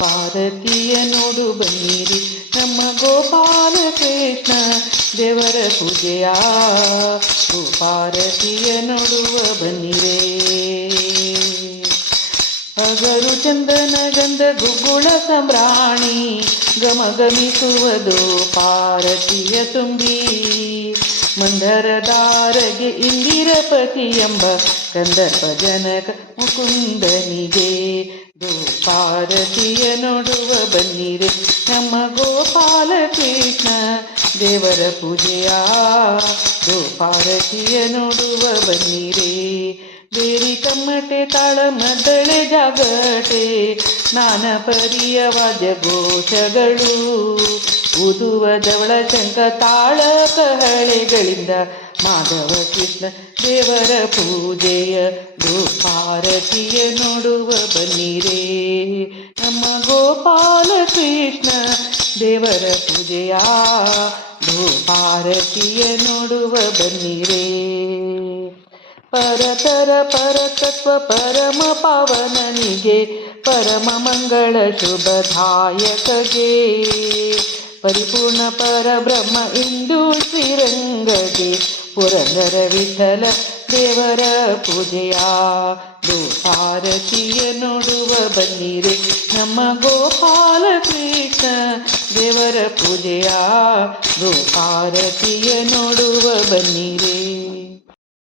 ಭಾರತೀಯ ನೋಡು ಬನ್ನಿರಿ ನಮ್ಮ ಗೋಪಾಲ ಕೃಷ್ಣ ದೇವರ ಪೂಜೆಯ ಭಾರತೀಯ ನೋಡುವ ಬನ್ನಿರೇ. ಅಗರು ಚಂದನ ಗಂಧ ಗುಗ್ಗುಳ ಸಂಭ್ರಾಣಿ ಗಮಗಮಿಸುವುದು ಪಾರತಿಯ ತುಂಬಿ ಮಂದರದಾರಗೆ ಇಂದಿರಪತಿ ಎಂಬ ಕಂದರ್ಪ ಜನಕ ಮುಕುಂದನಿಗೆ ಪಾರತಿಯ ನೋಡುವ ಬನ್ನಿರೆ ನಮ್ಮ ಗೋಪಾಲ ಕೃಷ್ಣ ದೇವರ ಪೂಜೆಯ ಪಾರತಿಯ ನೋಡುವ ಬನ್ನಿರೆ. ಬೇರಿ ತಮ್ಮಟೆ ತಾಳ ಮದ್ದಳೆ ಜಾಗಟೆ ನಾನಾ ಪರಿಯ ವಾದ್ಯಘೋಷಗಳು ಊದುವ ಧವಳ ಶಂಖ ತಾಳ ಕಹಳೆಗಳಿಂದ ಮಾಧವ ಕೃಷ್ಣ ದೇವರ ಪೂಜೆಯ ಗೋಪಾರತಿಯ ನೋಡುವ ಬನ್ನಿರೇ. ನಮ್ಮ ಗೋಪಾಲ ಕೃಷ್ಣ ದೇವರ ಪೂಜೆಯ ಗೋಪಾರತಿಯ ನೋಡುವ ಬನ್ನಿರೇ. ಪರತರ ಪರತತ್ವ ಪರಮ ಪಾವನನಿಗೆ ಪರಮ ಮಂಗಳ ಶುಭದಾಯಕಗೆ ಪರಿಪೂರ್ಣ ಪರಬ್ರಹ್ಮ ಇಂದು ಶ್ರೀರಂಗಗೆ ಪುರಂದರ ವಿಠಲ ದೇವರ ಪೂಜೆಯ ಗೋಪಾರತಿಯ ನೋಡುವ ಬನ್ನಿರೆ ನಮ್ಮ ಗೋಪಾಲ ಕೃಷ್ಣ ದೇವರ ಪೂಜೆಯ ಗೋಪಾರತಿಯ ನೋಡುವ ಬನ್ನಿರೆ.